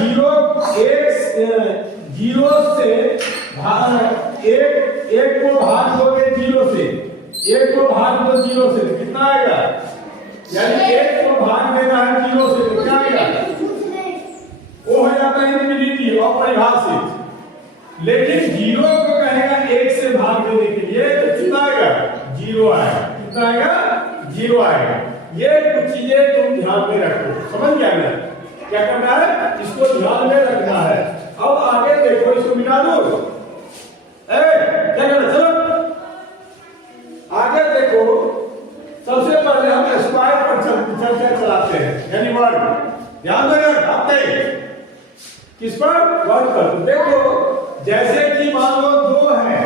Zero zero से एक को भाग दोगे जीरो से, एक को भाग दो जीरो से, कितना आएगा? यानी एक को भाग देना है जीरो से, तो क्या आएगा? वो हो जाता है इनफिनिटी, अपरिभाषित। लेकिन जीरो को कहेगा एक से भाग देने के लिए, तो कितना आएगा? जीरो आएगा। कितना आएगा? जीरो आएगा। ये कुछ चीजें तुम ध्यान में रखो, समझ गया ना? क्या करना है? इसको ध्यान में रखना है। अब आगे देखो, इसको मिटा दो। क्या करना? चलो आगे देखो। सबसे पहले हम स्क्वायर पर चर्चा चलाते हैं, यानी वर्ग। ध्यान देना, किस पर? वर्ग पर। देखो जैसे कि मान लो दो है,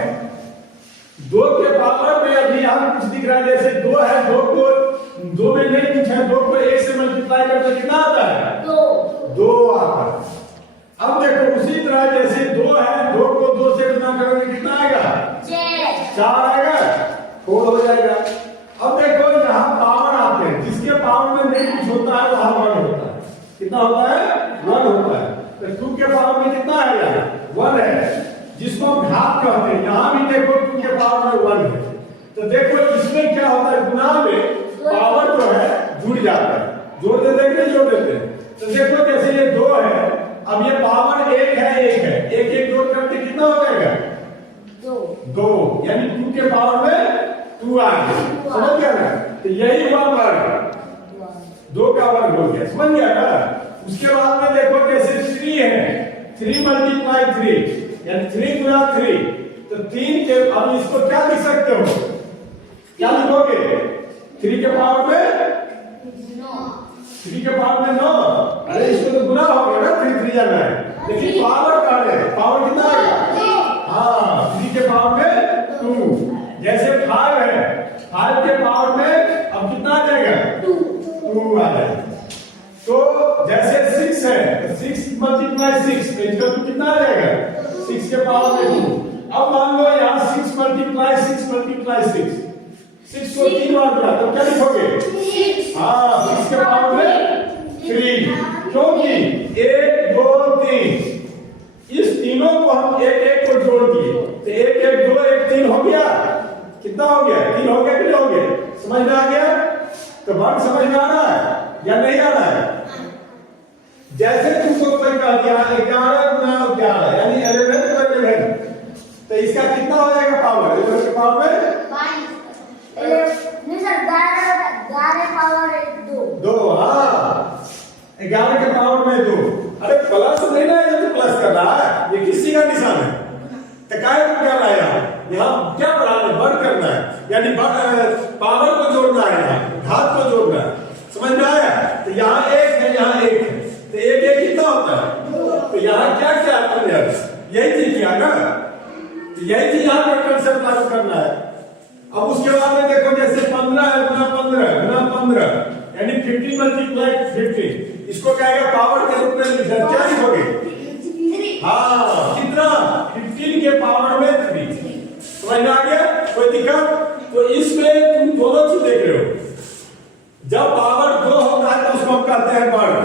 दो के पावर में अभी यहाँ कुछ दिख रहा है, जैसे दो है, दो में नहीं कुछ है, दो को एक से मल्टीप्लाई करते कितना आता है? दो आता है। अब देखो उसी तरह जैसे दो है, दो को दो से गुना करोगे कितना आएगा? चार आएगा, फोर हो जाएगा। अब देखो यहाँ पावर आते हैं, जिसके पावर में नहीं कुछ होता है वहां वन होता है। कितना होता है? वन होता है। तो टू के पावर में कितना है? यहाँ वन है, जिसको हम घात कहते हैं। यहाँ भी देखो टू के पावर में वन है। तो देखो इसमें क्या होता है? गुना में पावर जो है जुड़ जाता है। जोड़ देते हैं कि जोड़ देते हैं? तो देखो जैसे ये दो है, अब ये पावर एक है, एक एक जोड़ करके कितना हो जाएगा? दो, यानी टू के पावर में टू आ गया। समझ गया ना? तो यही हुआ वर्ग, दो का वर्ग हो गया। समझ गया ना? उसके बाद में देखो जैसे थ्री है, थ्री मल्टीप्लाई थ्री, यानी थ्री गुना थ्री, तो तीन के, अब इसको क्या लिख सकते हो? क्या लिखोगे? थ्री के पावर में थ्री के पावर में नौ। अरे इसको तो गुना हो गया ना, थ्री थ्री जाना है, लेकिन पावर का है, पावर कितना आएगा? हाँ, थ्री के पावर में टू। जैसे फाइव है, फाइव के पावर में अब कितना आ जाएगा? टू आ जाएगा। तो जैसे सिक्स है, सिक्स मल्टीप्लाई सिक्स, तो इसका तो कितना आ जाएगा? सिक्स के पावर में टू। अब मान लो यहाँ सिक्स मल्टीप्लाई सिक्स, सिक्स को तीन बार किया तो क्या लिखोगे? हाँ, सिक्स के पावर में थ्री, क्योंकि एक दो तीन, इस तीनों को हम एक एक को जोड़ दिए, तो एक एक दो एक तीन हो गया। कितना हो गया? तीन हो गया कि नहीं हो गया? समझ में आ गया? तो वर्ग समझ में आ रहा है या नहीं आ रहा है? जैसे तुमको कोई कह दिया 11 गुना 11 यानी 11, तो इसका कितना हो जाएगा पावर? 11 के पावर में नहीं सर, 11 पावर 2। हाँ, 11 के पावर में 2। अरे प्लस नहीं ना, ये तो प्लस कर रहा है, ये किसी का निशान है। तो क्या करना है यहाँ? क्या बढ़ाना है? वर्ग करना है, यानी पावर को जोड़ना है, यहाँ घात को जोड़ना है। समझ में आया? तो यहाँ एक है, यहाँ एक है, तो एक एक कितना होता है? तो यहाँ क्या क्या है? यही चीज किया ना, तो यही चीज यहाँ पर कंसेप्ट लागू करना है। अब उसके बाद में देखो जैसे 15 है, गुना 15 यानी 50 मल्टीप्लाई 50, इसको कहेगा पावर के रूप में लिखा। क्या लिखोगे? हाँ, कितना? 15 के पावर में 3। समझ में आ गया? कोई दिक्कत? तो इसमें तुम दोनों चीज देख रहे हो। जब पावर 2 होता है तो उसको हम कहते हैं वर्ग,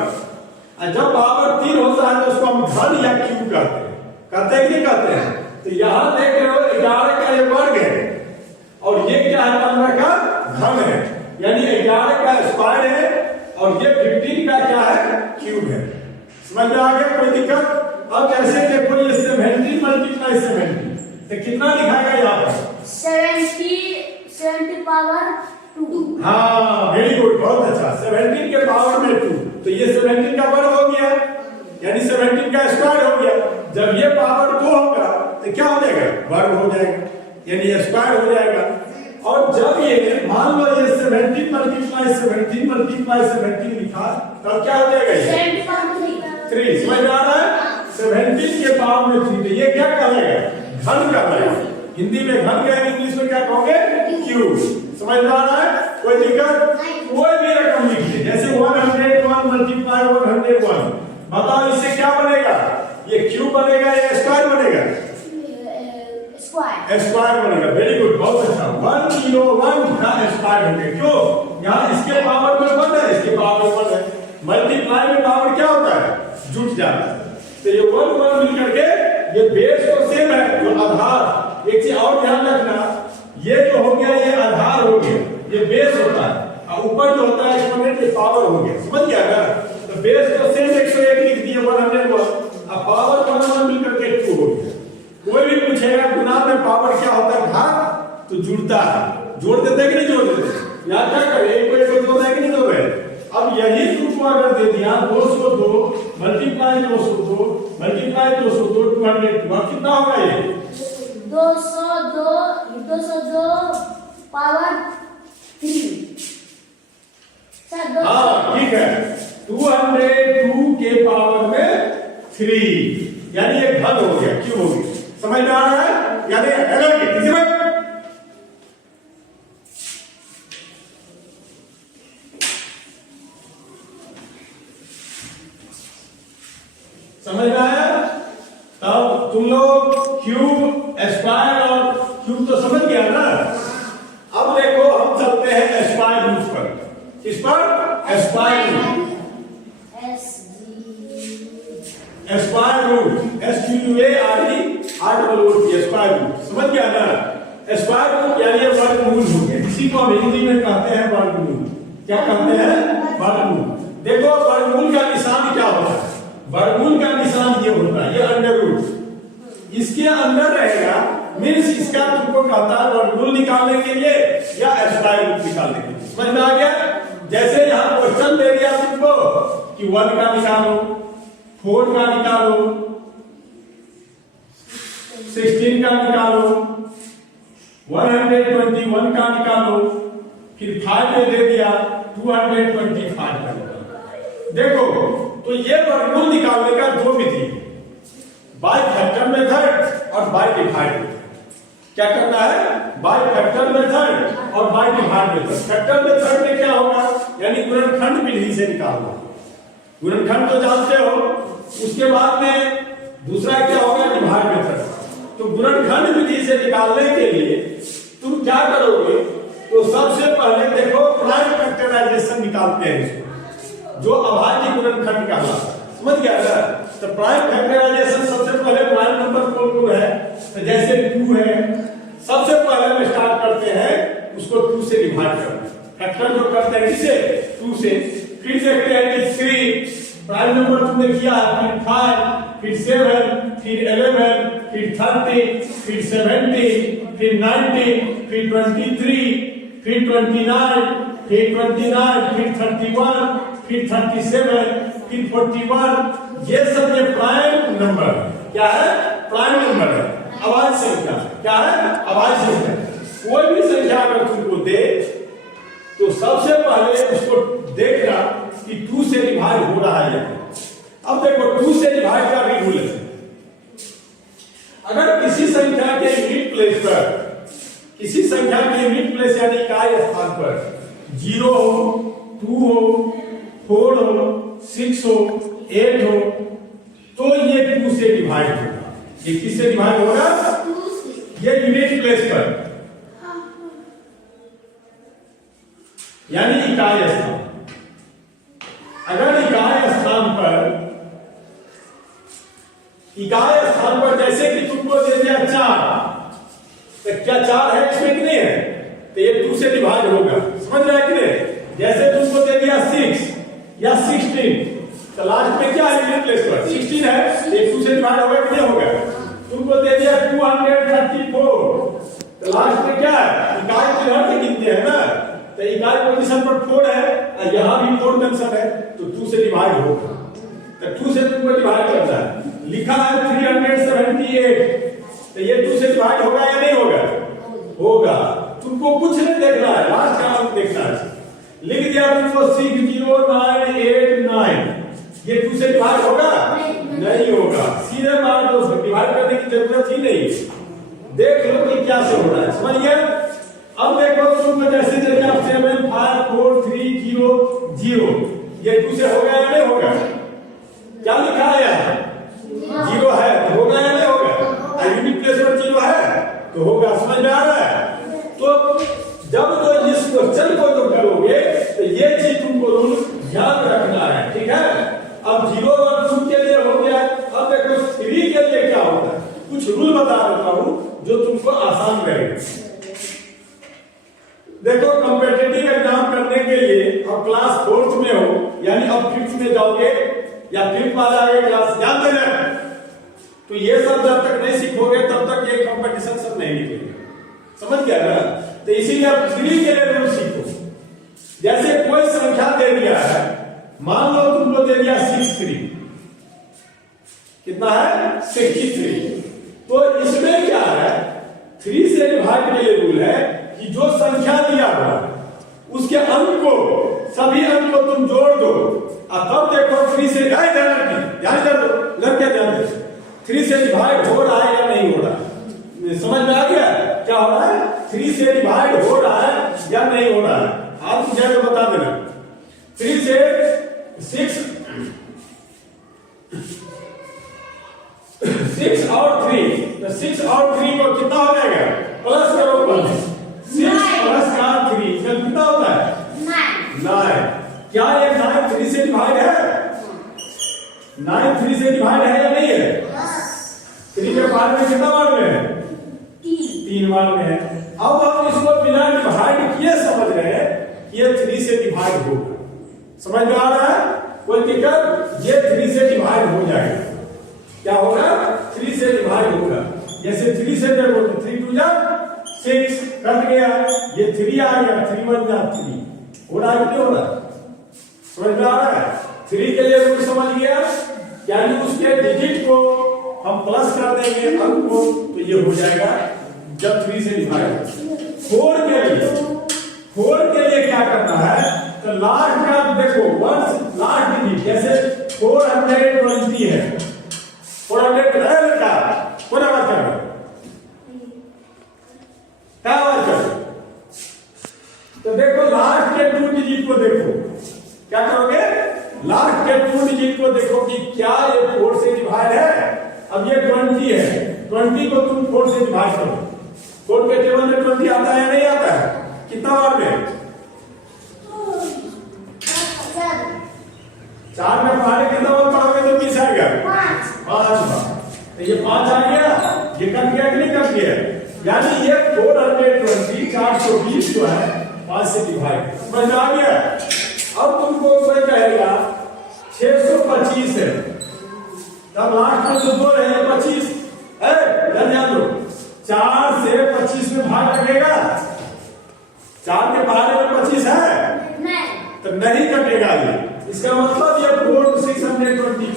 और जब पावर 3 होता है तो उसको हम घन या क्यूब कहते हैं। कहते हैं कि नहीं कहते हैं? तो यहाँ देख रहे हो 11 का ये वर्ग है, और ये क्या है? 15 का घन है, यानी 11 का स्क्वायर है, और ये 15 का क्या है? क्यूब है। समझ में आ गया? कोई दिक्कत? अब जैसे देखो ये 70 मल्टीप्लाई 70, तो कितना लिखाएगा यहाँ पर? 70 पावर 2। हाँ, वेरी गुड, बहुत अच्छा। 17 के पावर में 2, तो ये 17 का वर्ग हो गया, यानी 17 का स्क्वायर हो गया। जब ये पावर 2 होगा तो क्या हो जाएगा? वर्ग हो जाएगा, यानी स्क्वायर हो जाएगा। और जब ये मान लो ये 17 मल्टीप्लाई 17 लिखा, तब क्या हो जाएगा? ये 3। समझ में आ रहा है? 17 के पावर में 3, तो ये क्या कहलाएगा? घन कहलाएगा। हिंदी में घन कहेंगे, इंग्लिश में क्या कहोगे? क्यूब। समझ में आ रहा है? कोई दिक्कत? कोई भी रकम लिखिए, जैसे 101 मल्टीप्लाई 101, बताओ इससे क्या बनेगा? ये क्यूब बनेगा या स्क्वायर बनेगा? स्क्वायर बनेगा। वेरी गुड, बहुत अच्छा। 101 का स्क्वायर हो गया। क्यों? यहाँ इसके पावर में 1 है, इसके पावर में 1 है। मल्टीप्लाई में पावर क्या होता है? जुट जाता है। तो ये 1 1 मिलकर के ये बेस तो सेम है, जो आधार। एक चीज और ध्यान रखना, ये जो हो गया ये आधार हो गया, ये बेस होता है, और ऊपर जो होता है एक्सपोनेंट ये पावर हो गया। समझ गया ना? तो बेस तो सेम 101 लिख दिए 101, अब पावर 1 मिलकर के 2 हो गया। कोई भी पूछेगा गुना में पावर क्या होता है, घात तो जुड़ता है, जोड़ देते कि नहीं जोड़ देते? यहाँ क्या करें, एक को एक जोड़ है कि नहीं जोड़ रहे? अब यही ग्रुप अगर दे दिया 202 मल्टीप्लाई 202 मल्टीप्लाई 202 202, अब कितना होगा ये? 202 पावर 3। हाँ ठीक है, 202 के पावर में 3, यानी ये घन हो गया, क्यों हो गया? समझ में आ रहा है? यानी एलर्जी किसी में समझ में आया? तब तुम लोग क्यूब स्क्वायर और क्यूब तो समझ गया ना। अब देखो हम चलते हैं स्क्वायर रूट पर। किस पर? Square root. Square root SQUARE square root, समझ गया ना? स्क्वायर रूट यानी वर्गमूल हो गया, इसी को हम हिंदी में कहते हैं वर्गमूल। क्या कहते हैं? वर्गमूल। देखो वर्गमूल का निशान क्या होता है? वर्गमूल का निशान ये होता है, ये अंडर रूट इसके अंदर रहेगा, मीन्स इसका तुमको कहता है वर्गमूल निकालने के लिए या स्क्वायर रूट निकालने के लिए। समझ में आ गया? जैसे यहाँ क्वेश्चन दे दिया तुमको कि 1 का निकालो, 4 का निकालो, 16 का निकालो, 121 का निकालो, फिर 5 में दे दिया 225 का निकालो। देखो तो ये वर्गमूल निकालने का 2 विधि, बाय फैक्टर मेथड और बाय डिवाइड मेथड। क्या करना है? बाय फैक्टर मेथड और by divide method. Factor method में क्या होगा, यानी गुणनखंड विधि से निकालना। गुणनखंड तो जानते हो, उसके बाद में दूसरा क्या होगा, डिवाइड मेथड। तो गुणनखंड विधि से निकालने के लिए तुम क्या करोगे? तो सबसे पहले देखो प्राइम फैक्टराइजेशन निकालते हैं इसको, जो अभाज्य गुणनखंड कहलाता है। समझ गया ना? तो प्राइम फैक्टराइजेशन सबसे पहले प्राइम नंबर कौन है, तो जैसे 2 है, सबसे पहले हम स्टार्ट करते हैं उसको 2 से डिवाइड करना। फैक्टर जो करते हैं किसे? 2 से। फिर देखते हैं कि 3 प्राइम नंबर तुमने किया, फिर 5, फिर 7, फिर 11, फिर 30, फिर 70, फिर 90, फिर 23, फिर 29, फिर 29, फिर 31, फिर 37, फिर 41। ये सब ये प्राइम नंबर क्या है? प्राइम नंबर है, अभाज्य संख्या। क्या है? अभाज्य संख्या। कोई भी संख्या अगर तुमको दे तो सबसे पहले उसको देखना कि 2 से डिवाइड हो रहा है। अब देखो 2 से डिवाइड का भी रूल है। अगर किसी संख्या के यूनिट प्लेस पर, किसी संख्या के यूनिट प्लेस यानी इकाई स्थान पर 0 हो, 2 हो, 4 हो, 6 हो, 8 हो, तो ये 2 से डिवाइड होगा। ये किससे डिवाइड होगा? ये यूनिट प्लेस पर, यानी इकाई स्थान। अगर इकाई स्थान पर जैसे कि तुमको दे दिया 4, तो क्या 4 है इसमें कि नहीं है? तो ये 2 से डिवाइड होगा। समझ रहे हैं कि नहीं? जैसे तुमको दे दिया 6 या 16, तो लास्ट में क्या है यूनिट प्लेस पर? 16 है, ये 2 से डिवाइड होगा कि नहीं होगा? तुमको दे दिया 234, तो लास्ट में क्या है? इकाई को इधर से गिनते हैं ना, तो इकाई पोजीशन पर 4 है, यहाँ भी 4 मेंशन है, तो 2 से डिवाइड होगा। तो 2 से तुमको डिवाइड करना है। लिखा है 378, तो ये 2 से डिवाइड होगा या नहीं होगा? होगा। तुमको कुछ नहीं देखना है, लास्ट का अंक देखना है। लिख दिया तुमको 60989, ये 2 से डिवाइड होगा? नहीं होगा। सीधे मार दो, डिवाइड करने की जरूरत ही नहीं। देख लो कि क्या से हो रहा है। समझ गया? अब देखो तुमको जैसे जैसे 7 5 4 3 0 0, ये 2 से होगा या नहीं होगा? क्या लिखा है यहाँ? 0 है, तो होगा या नहीं होगा? यूनिट प्लेस पर 0 है तो होगा। समझ में आ रहा है? तो जब तो इस क्वेश्चन को जो करोगे तो ये चीज तुमको रूल याद रखना है। ठीक है? अब 0 और 2 के लिए हो या फिफ्थ वाले आगे क्लास याद देना, तो ये सब जब तक नहीं सीखोगे तब तक ये कंपटीशन सब नहीं निकलेगा, समझ गया ना। तो इसीलिए आप 3 के लिए रूल सीखो। जैसे कोई संख्या दे दिया है, मान लो तुमको दे दिया 63, कितना है 63, तो इसमें क्या है 3 से डिवाइड के लिए रूल है कि जो संख्या दिया हुआ उसके अंक को, सभी अंक को तुम जोड़ दो और तब देखो 3 से ध्यान दो 3 से डिवाइड हो रहा है या नहीं हो रहा है, समझ में आ गया क्या हो रहा है, 3 से डिवाइड हो रहा है या नहीं हो रहा है। आप मुझे तो बता देना 3 से 6 और 3, तो 6 और 3 को कितना हो जाएगा, प्लस करो पहले 6 प्लस का 3 कितना होता है 9। क्या ये 9 3 से डिवाइड है, 9 3 से डिवाइड है या नहीं है, 3 के बाद में कितना बार में है 3 बार में है। अब हम इसको बिना डिवाइड किए समझ रहे हैं ये 3 से डिवाइड होगा, समझ में आ रहा है, कोई दिक्कत, ये 3 से डिवाइड हो जाएगा, क्या होगा 3 से डिवाइड होगा। जैसे 3 से देखो तो 3 2 जा 6 कट गया, ये 3 आ गया, 3 1 जा 3 हो रहा है, क्यों हो रहा है, समझ में आ रहा है। 3 के लिए रूल समझ गया, यानी उसके डिजिट को हम प्लस कर देंगे अंक को, तो ये हो जाएगा जब 3 से डिवाइड। 4 के लिए क्या करना है, तो लास्ट का देखो लास्ट डिजिट, जैसे 420 है, 400 है लड़का, पूरा बात करो क्या बात करो, तो देखो लास्ट के 2 डिजिट को देखो, क्या करोगे लास्ट के 2 डिजिट को देखो कि क्या ये 4 से डिवाइड है। अब ये 20 है, 20 को तुम 4 से डिवाइड करो, 4 के टेबल में 20 आता है या नहीं आता है, कितना बार में 4 में पढ़े कितना बार पढ़ोगे तो 20 आएगा 5 बार, तो ये 5 आ गया, ये कट गया कि नहीं कट गया, यानी ये 420 420 जो है 5 से डिवाइड, समझ में आ गया। अब तुमको कोई कहेगा 625 है, तब लास्ट में जो 2 रहे 25 है, ध्यान दो 4 से 25 में भाग लगेगा, 4 के बारे में 25 है तो नहीं कटेगा ये, इसका मतलब ये 4 625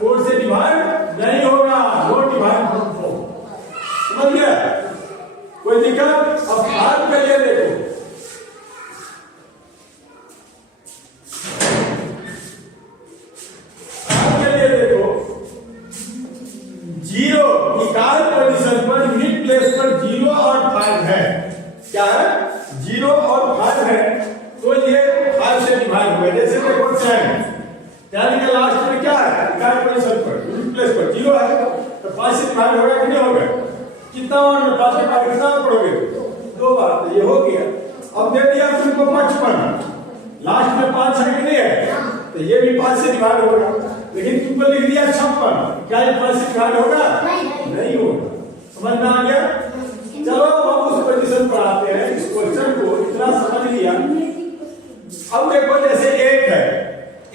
4 से डिवाइड नहीं होगा, 4 डिवाइड 4, समझ गया, कोई दिक्कत। अब भाग के लिए देखो, जीरो इकाई पोजीशन पर यूनिट प्लेस पर 0 और 5 है, क्या है 0 और 5 है, तो ये 5 से डिवाइड हुआ। जैसे देखो 10 के लास्ट में क्या है, इकाई पोजीशन पर यूनिट प्लेस पर 0 है, तो 5 से डिवाइड होगा कि नहीं होगा, कितना बार में 5 के बाद कितना पढ़ोगे 2 बार, तो ये हो गया। अब दे दिया तुमको 55, लास्ट में 5 है कि नहीं है, तो ये भी 5 से डिवाइड होगा, लेकिन तुमको लिख दिया 56, क्या ये 5 से डिवाइड होगा, नहीं होगा, समझ में आ गया। चलो हम उस पोजीशन पर आते हैं, इस क्वेश्चन को इतना समझ लिया। अब देखो जैसे 1 है,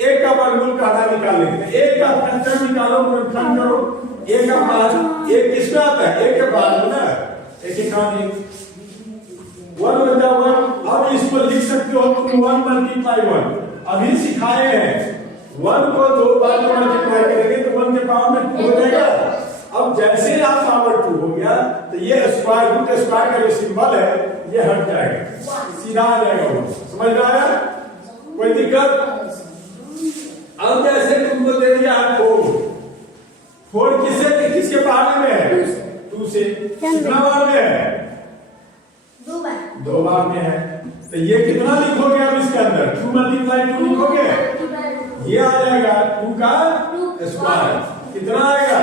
1 का वर्गमूल काटा निकाल लेते हैं, 1 का फैक्टर निकालो, गुणनखंड करो, 1 का 5, 1 किसमें आता है 1 के बाद में ना, 1 के साथ 1 बचा 1। अब इसको लिख सकते हो तुम 1 × 1, अभी सिखाए हैं 1 को 2 बार मल्टीप्लाई करेंगे तो 1 के पावर में 2 हो जाएगा। अब जैसे आप पावर 2 हो गया तो ये स्क्वायर रूट स्क्वायर का जो सिंबल है ये हट जाएगा, सीधा आ जाएगा वो, समझ में आया, कोई दिक्कत। अब जैसे तुमको दे दिया 4 किसके पावर में है 2 से, कितना बार में है 2 बार में है, तो ये कितना लिखोगे अब इसके अंदर 2 × 2 लिखोगे, ये आ जाएगा 2 का स्क्वायर, कितना आएगा,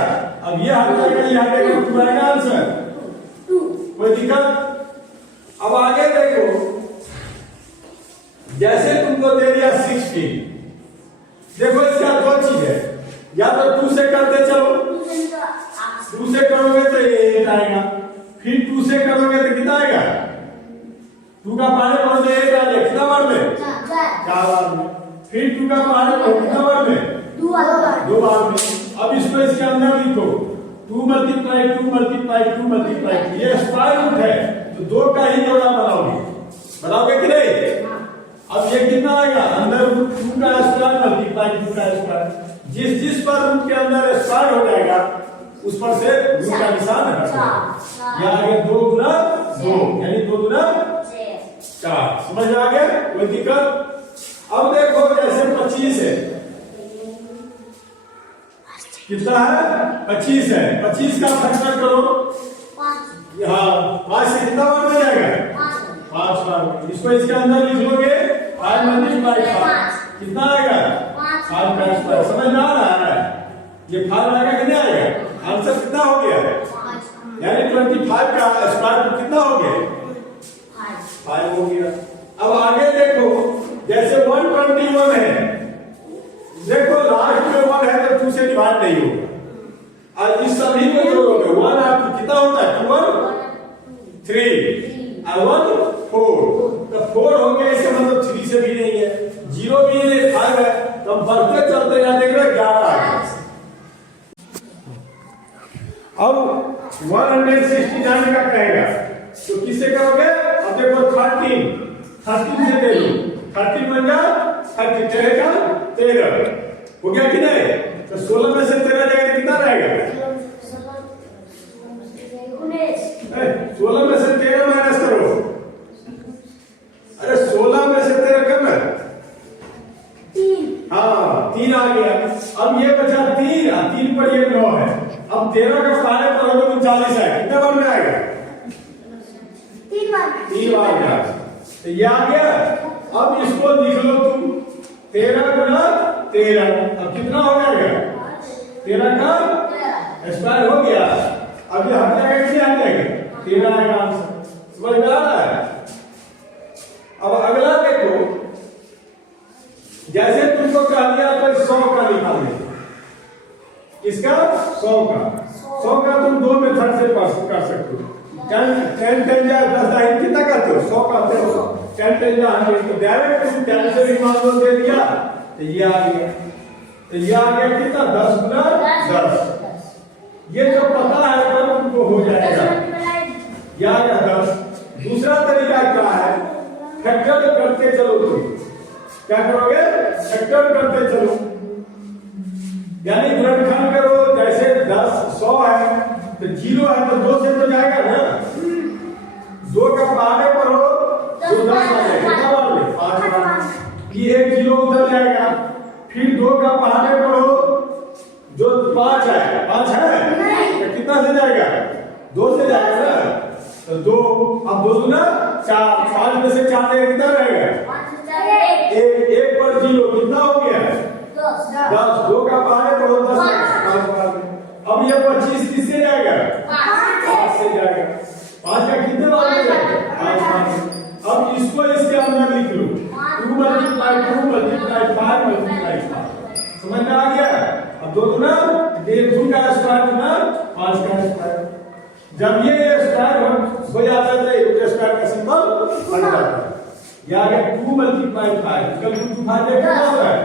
अब ये हट जाएगा, ये हटेगा 2 आएगा आंसर, कोई दिक्कत। अब आगे देखो, जैसे तुमको दे दिया 16, देखो इसका 2 चीज है, या तो 2 से करते चलो, 2 से करोगे तो ये 8 आएगा, फिर 2 से करोगे तो कितना आएगा, 2 का पावर में 8 आ जाएगा, कितना बार में 4 बार में, फिर 2 का पावर में कितना बार में में। अब इसको इसके अंदर लिखो 2 मल्टीप्लाई 2 मल्टीप्लाई 2 मल्टीप्लाई, ये स्क्वायर रूट है तो 2 का ही जोड़ा बनाओगे कि नहीं? अब ये कितना आएगा अंदर रूट 2 का स्क्वायर मल्टीप्लाई 2 का स्क्वायर, जिस पर रूट के अंदर स्क्वायर हो जाएगा उस पर से रूट का निशान हटाओ। ये आ गया 2 गुना 2 यानी 2 गुना 4। समझ में आ गया? कोई दिक्कत? अब देखो जैसे 25 है, कितना है? 25 है। 25 का फैक्टर करो, यहाँ 5 से कितना बार में जाएगा? 5 बार। इसको इसके अंदर लिख लोगे 5 मल्टीप्लाई 5 कितना आएगा? 5 का स्क्वायर। समझ में आ रहा है? ये 5 आएगा कि नहीं आएगा? आंसर कितना हो गया? यानी 25 का स्क्वायर कितना हो गया? 5 हो गया। अब आगे देखो जैसे 121 है, देखो लास्ट में 1 है तो 2 से डिवाइड नहीं होगा। और इस सभी को जोड़ोगे 1 आपको कितना होता है? 2 1 3 और 1 4, तो 4 हो गया, इसका मतलब 3 से भी नहीं है, 0 भी नहीं, 5 है, तो हम बढ़ते चलते यहाँ देख रहे 11 है। अब 169 का कहेगा तो किससे करोगे? अब देखो 13 से दे लो, 13 बन गया 30 का 13 हो गया कि नहीं? तो 16 में से 13 जाएगा कितना रहेगा? 16 में से 13 माइनस करो। अरे 16 में से 13 कम है 3। हाँ 3 आ गया। अब ये बचा 3 पर ये 9 है। अब 13 का फाइनल करोगे 39 है, कितने बार में आएगा? 3 बार में। तो ये आ गया। अब इसको लिख लो तुम 13 गुना 13, अब कितना हो जाएगा? 13 का स्क्वायर हो गया। अब ये हट जाएगा कि नहीं हट जाएगा? 13 आएगा आंसर। समझ में आ रहा है? अब अगला देखो, जैसे तुमको कह दिया तो 100 का निकालने, इसका 100 का तुम 2 मेथड से कर सकते हो। 10 10 या 10 दाइन कितना करते हो? 100 करते हो। 10 10 या 100 तो डायरेक्ट तुम 10 से भी मान लो दे दिया तो ये आ गया। तो ये आ गया कितना? 10 गुना 10। ये जो पता है तब तुमको हो जाएगा। ये आ गया 10। दूसरा तरीका क्या है? फैक्टर करते चलो तुम। क्या करोगे? फैक्टर करते चलो, यानी गुणनखंड करो। जैसे 10 100 है तो 0 है तो 2 से तो जाएगा ना, 2 का पहाड़े पर हो तो 10 आ जाएगा, कितना बार में? 5 बार। ये 1 0 उधर जाएगा, फिर 2 का पहाड़े पर हो जो 5 है, 5 है तो कितना से जाएगा? 2 से जाएगा ना, तो 2। अब 2 गुना 4, 5 में से 4 देगा कितना रहेगा? 1 पर 0 कितना हो गया? 10। 2 का पहाड़े पर हो 10 है। अब ये 25 किससे जाएगा? 5 से जाएगा। 5 का कितने बार में जाएगा? 5 बार। अब इसको इसके अंदर लिख लो 2 मल्टीप्लाई 2 मल्टीप्लाई 5 मल्टीप्लाई 5। समझ में आ गया? अब 2 गुना 2 का स्क्वायर गुना 5 का स्क्वायर। जब ये स्क्वायर हो जाता है तो रूट स्क्वायर का सिंबल बन जाता है। ये आ गया 2 मल्टीप्लाई 5, कल 2 5 कितना होता है?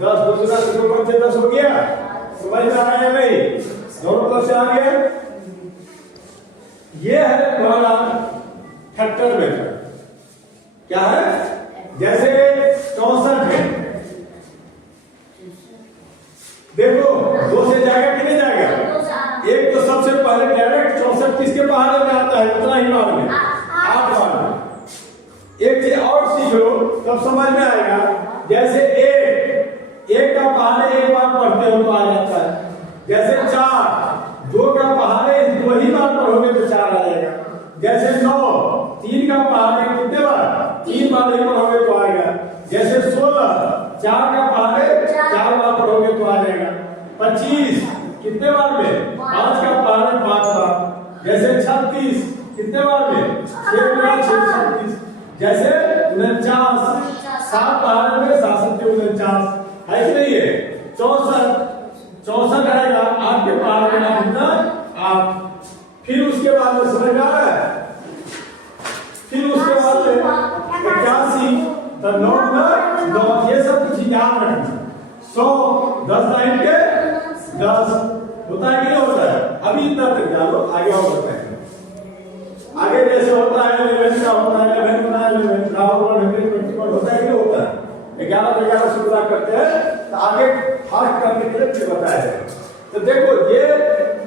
10। 2 गुना 2 से 10 हो गया। समझ में आ रहा है भाई? दोनों तरफ से आ गया। ये है तुम्हारा फैक्टर मेथड। क्या है? जैसे 64 है, देखो 2 से जाएगा कि नहीं जाएगा? एक तो सबसे पहले डायरेक्ट 64 किसके पहाड़े में आता है? उतना ही बार में 8 बार में। एक चीज और सीख लो तब समझ में आएगा। जैसे 1 का पहाड़े 1 बार पढ़ते हो तो आ जाता है। जैसे 4 2 का पहाड़े 2 ही बार पढ़ोगे तो 4 आ जाएगा। जैसे 9 3 का पहाड़े कितने बार? 3 बार ही पढ़ोगे तो आएगा। जैसे 16 4 का पहाड़े 4 बार पढ़ोगे तो आ जाएगा। 25 कितने बार में? 5 का पहाड़े 5 बार। जैसे 36 कितने बार में? 6 गुना 6 36। जैसे 49 7 पहाड़े में 7 7 49 है कि नहीं है? 64 आएगा 8 के पहाड़ में कितना? 8। फिर उसके बाद में समझ में आ रहा है? फिर उसके बाद में 81 तो 9 गुना 9। ये सब कुछ याद रखना। 100 10 दाइन के 10 होता है कि नहीं होता है? अभी इतना तक जानो, आगे और बताएंगे। आगे जैसे होता है 11 का होता है 11 गुना 11 का होता है 121 होता है कि नहीं होता है? 11 पे 11 से गुणा करते हैं तो आगे फास्ट करने के लिए फिर बताया जाएगा। तो देखो ये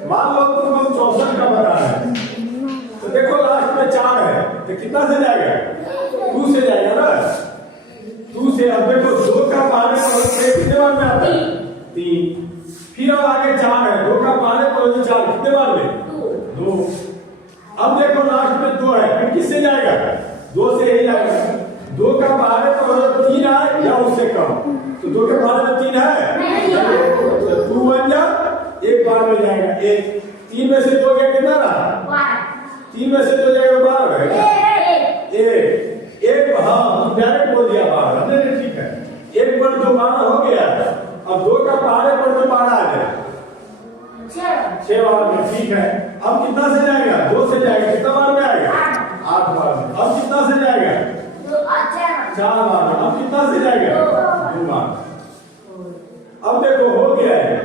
मान लो तुम 64 का बता रहे हैं, तो देखो लास्ट में 4 है तो कितना से जाएगा? 2 से जाएगा ना, 2 से। अब देखो 2 का पाने पर कितने बार में आता है? 3। फिर अब आगे 4 है, 2 का पाने पर 4 कितने बार में? 2। अब देखो लास्ट में 2 है, फिर किससे जाएगा? 2 से ही जाएगा। 2 का पाने पर 3 है या उससे कम? तो 2 के पाने में 3 है तो 2 बन जा, एक बार में जाएगा 1। 3 में से 2 गया कितना रहा? 3 में से 2 जाएगा 12 रहेगा 1। हाँ डायरेक्ट बोल दिया 12। नहीं ठीक है, 1 पर 2 12 हो गया। अब 2 का पहाड़े पर 2 12 आ जाए 6 बार में, ठीक है। अब कितना से जाएगा? 2 से जाएगा, कितना बार में आएगा? 8 बार में। अब कितना से जाएगा? 4 बार में। अब कितना से जाएगा? 2 बार। अब देखो हो गया है,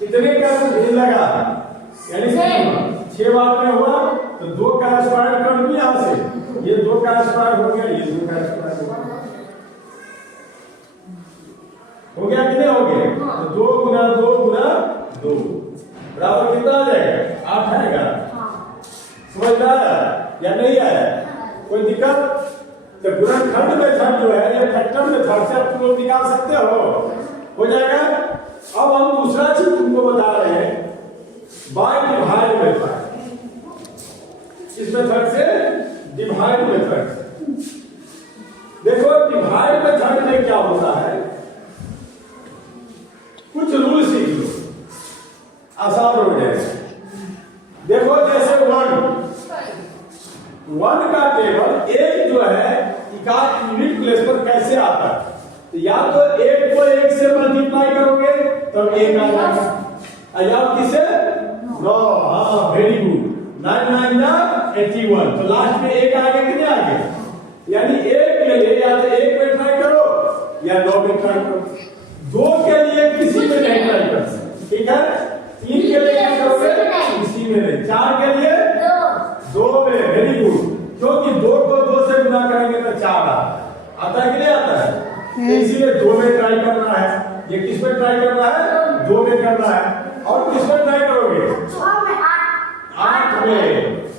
कितने का लगा? यानी 6 बार में हुआ तो 2 का स्क्वायर कर दूं यहां से, ये 2 का स्क्वायर हो गया, ये 2 का स्क्वायर हो गया कि नहीं हो गया? तो 2 गुना 2 गुना 2 बराबर कितना आ जाएगा? 8 आएगा। समझ में आया या नहीं आया? कोई दिक्कत? तो गुणनखंड मेथड जो है ये फैक्टर मेथड से तुम लोग निकाल सकते हो जाएगा। अब हम दूसरा चीज तुमको बता रहे हैं, बाय डिवाइड मेथड। इस मेथड से डिवाइड मेथड। देखो डिवाइड मेथड में क्या होता है, कुछ रूल सीख लो, आसान हो जाएगा। देखो जैसे 1 का टेबल एक जो है यूनिट प्लेस पर कैसे आता है? तो या तो 1 को 1 से मल्टीप्लाई करोगे तब 1 आ जाएगा, या किसे 9। हाँ वेरी गुड, 9 9 जा 81। तो लास्ट में 1 आ गया, कितने आ गए? यानी 1 के लिए या तो 1 में ट्राई करो या 9 में ट्राई करो। 2 के लिए किसी में नहीं ट्राई कर सकते, ठीक है। 3 के लिए क्या करोगे? किसी में नहीं। 4 के लिए 2 में, वेरी गुड, क्योंकि 2 को 2 से गुना करेंगे तो 4 आता है कि नहीं आता है? तो इसीलिए 2 में ट्राई करना है। ये किस में ट्राई करना है? 2 में करना है। और किस में ट्राई करोगे? 8 में,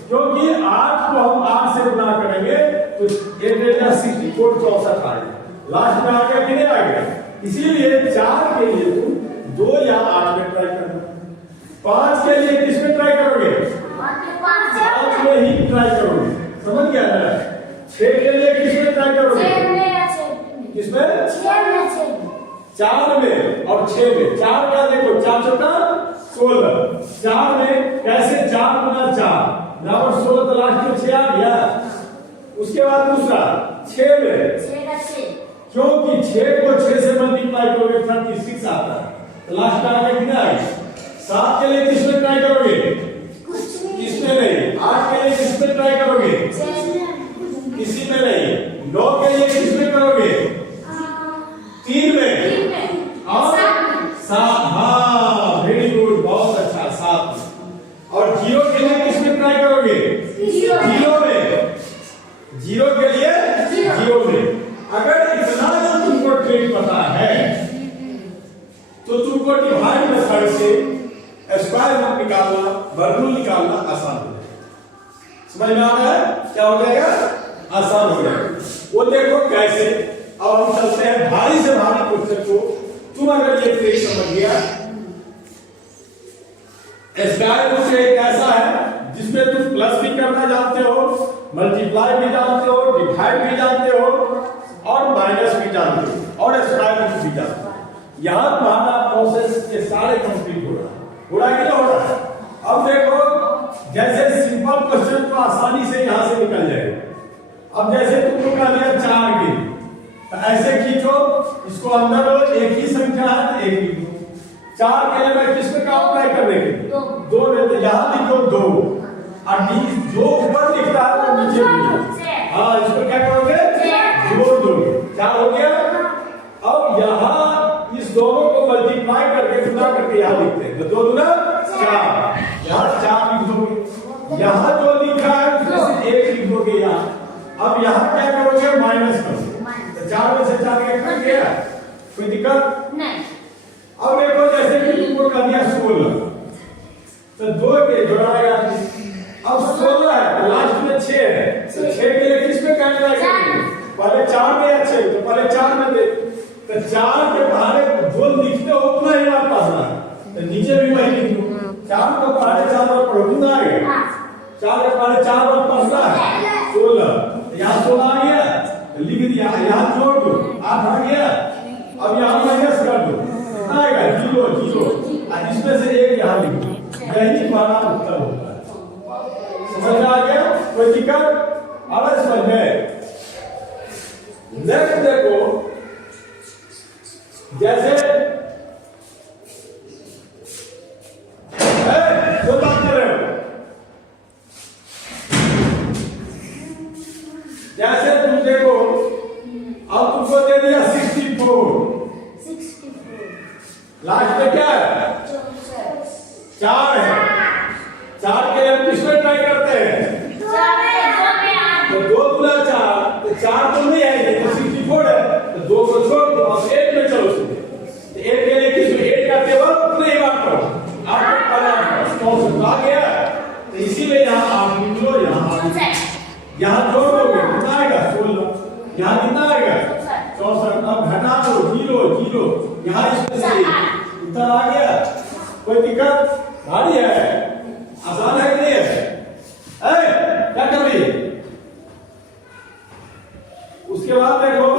क्योंकि 8 को हम 8 से गुना करेंगे तो 64 64 आएगा। लास्ट में आ गया कि नहीं आ गया? इसीलिए 4 के लिए तुम 2 या 8 में ट्राई करना। 5 के लिए किस में ट्राई करोगे? 5 में ही ट्राई करोगे, समझ गया ना? 6 के लिए किस में ट्राई करोगे? किसमें? 4 में और 6 में। 4 का देखो 4 चौका 16। 4 में कैसे? 4 गुना 4 बराबर 16, तो लास्ट में 6 आ गया। उसके बाद दूसरा 6 में, क्योंकि 6 को 6 से मल्टीप्लाई करोगे 36 आता है, तो लास्ट में आगे कितना आएगा? 7 के लिए किस में ट्राई करोगे? किसमें नहीं। 8 के लिए किस में ट्राई करोगे? किसी में नहीं। 9 के लिए किस में करोगे? 3 में। और 7, हाँ वेरी गुड, बहुत अच्छा, 7। और 0 के लिए किस में ट्राई करोगे? 0 में। 0 के लिए 0 में। अगर इतना जो तुमको ट्रिक पता है तो तुमको डिवाइड मेथड से स्क्वायर रूट निकालना, वर्गमूल निकालना आसान हो जाएगा। समझ में आ रहा है? क्या हो जाएगा? आसान हो जाएगा। वो देखो कैसे। अब हम चलते हैं भारी से भारी क्वेश्चन को। तुम अगर ये ट्रिक समझ गया, स्क्वायर रूट एक ऐसा है जिसमें तुम प्लस भी करना जानते हो, मल्टीप्लाई भी जानते हो, डिवाइड भी जानते हो और माइनस भी जानते हो और स्क्वायर रूट भी जानते हो। यहां तुम्हारा प्रोसेस के सारे कंप्लीट हो रहा है कि नहीं हो रहा है? अब देखो जैसे सिंपल क्वेश्चन तो आसानी से यहां से निकल जाएगा। अब जैसे तुमको कह दिया 4 के, तो ऐसे खींचो, इसको अंदर लो, एक ही संख्या है तो एक लिखो। 4 के लिए मैं किस में काम ट्राई करने के? 2 में, तो यहां लिखो 2 और जो ऊपर लिखता है वो नीचे लिखो। हाँ इसको क्या करोगे? जोड़ दोगे। क्या हो गया? अब यहां इस दोनों को मल्टीप्लाई करके गुना करके यहाँ लिखते हैं, तो 2 दूना 4, यहाँ 4 लिख दोगे, यहाँ जो लिखा है उसमें से 1 लिख दोगे यहाँ। अब यहाँ क्या करोगे, माइनस करोगे, तो 4 में से 4 कट गया, कोई दिक्कत नहीं। अब देखो जैसे कि तुमको कर दिया 16, तो 2 के जोड़ाएगा, अब 16 है तो लास्ट में 6 है, तो 6 के लिए किस पे काटना है, पहले 4 में या 6, तो पहले 4 में दे, तो 4 के पहले जो लिखते हो उतना ही बात पढ़ना है, तो नीचे भी वही लिख दो, 4 को पहले 4 बार पढ़ो, कितना आ गया, 4 के पहले 4 बार पढ़ना है, 16, यहाँ 16 आ गया, तो लिख दिया, यहाँ जोड़ दो, 8 आ गया, अब यहाँ माइनस कर दो, कितना आएगा, 0 0, और इसमें से 1 यहाँ लिख दो, यही तुम्हारा उत्तर होता है। समझ में आ गया, कोई दिक्कत आ रहा है समझ में। नेक्स्ट देखो, जैसे जो बात कर रहे हो, जैसे तुम देखो, अब तुमको दे दिया 64, लास्ट में क्या है, 4 है, 4 के लिए हम किसमें ट्राई करते हैं, तो 2 गुना 4, तो 4 तो नहीं आएंगे, तो 64 है, तो 2 को छोड़ दो, अब 8 में चलो सीधे, तो 8 के लिए किसमें 8 करते वक्त उतने ही बात करो, आपको पता आ गया, तो इसीलिए यहाँ आप लिख लो, यहाँ जोड़ दोगे, कितना आएगा 16, यहाँ कितना आएगा 64, अब घटा दो 0 0, यहाँ इसमें से उत्तर आ गया, कोई दिक्कत भारी है, आसान है कि नहीं है, क्या कर रही है। उसके बाद देखो,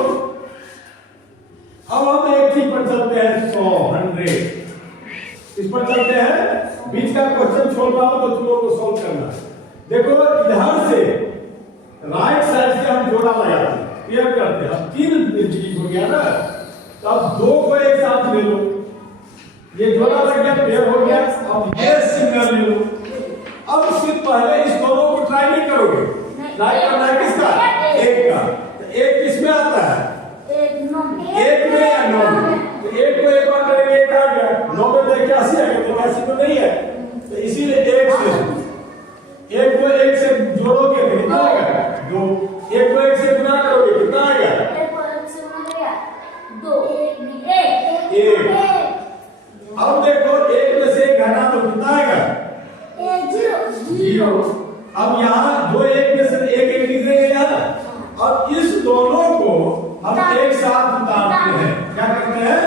अब हम एक चीज पर चलते हैं, 100 इस पर चलते हैं, बीच का क्वेश्चन छोड़ रहा हूं तो तुम लोगों को सॉल्व करना है। देखो इधर से राइट साइड से हम जोड़ा लगाते हैं, क्लियर करते हैं, अब 3 चीज हो गया ना, तो अब 2 को एक साथ ले लो, ये जोड़ा लग गया, पेयर हो गया, अब ये सिग्नल ले लो। अब उससे पहले इस दोनों को ट्राई नहीं करोगे, ट्राई करना है किसका, 1 का, तो 1 किसमें आता है, 1 में या 9 में, तो 1 को एक बार करेंगे 1 आ गया, 9 में 81 है, 81 तो नहीं है, तो इसीलिए 1 को 1 से जोड़ोगे तो कितना आएगा 2, 1 को 1 से गुना करोगे कितना आएगा 1। अब देखो 1 में से 1 घटा दो कितना आएगा 0। अब यहाँ 2 1 में से 1 1 लिख देंगे यहाँ, और इस दोनों को हम एक साथ उतारते हैं, क्या करते हैं,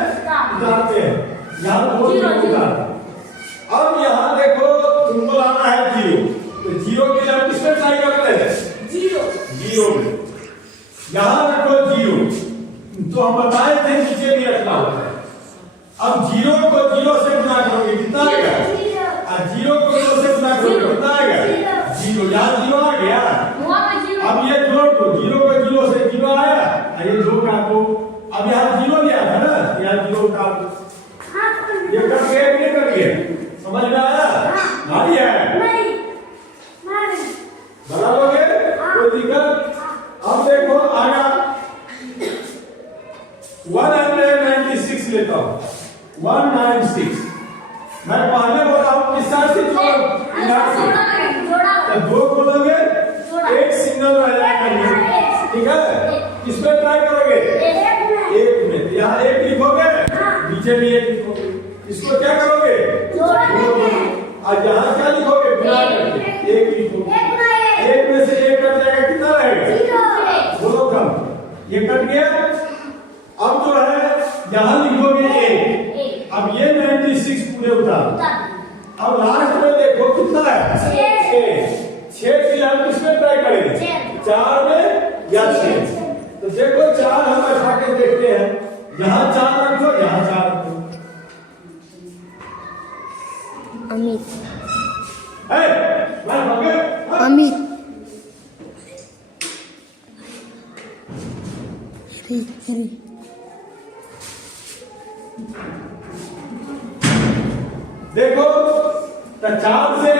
उतारते हैं, यहाँ 2 उतारते। अब यहाँ देखो तुमको लाना है 0, तो 0 के लिए हम किसमें ट्राई करते हैं, 0 में, यहाँ रखो 0, तो हम बताए थे नीचे भी रखना होता है। अब 0 को 0 से गुना करोगे कितना आएगा, 0 को 2 से गुना करोगे कितना आएगा 0, यहाँ 0 आ गया, अब ये जोड़ दो, 0 को 0 से 0 आया, ये 2 काटो, अब यहाँ 0 लिया था ना, यहाँ 0 काट दो, ये कट गया कि नहीं कट गया, समझ में आया, भारी है, बना लोगे, कोई दिक्कत। अब देखो आगा 196 लेता हूँ, 196, मैं पहले बोला हूँ किस साइड से जोड़, 2 खोलोगे, 1 सिग्नल रह जाएगा, ठीक है, किसमें ट्राई करोगे 1 में, यहाँ 1 लिखोगे, नीचे भी 1 लिखोगे, इसको क्या करोगे और यहाँ क्या लिखोगे, गुना करके 1 लिखोगे, 1 में से 1 कट जाएगा कितना रहेगा, बोलो कम, ये कट गया। अब जो है यहाँ लिखोगे 1, अब ये 96 पूरे उतारो, अब लास्ट में देखो कितना है 6 के लिए हम किसमें ट्राई करेंगे, 4 में या 6, तो देखो 4 हम बैठा के देखते हैं, यहाँ 4 रखो, यहाँ 4 रखो, अमित अमित देखो तो 4 से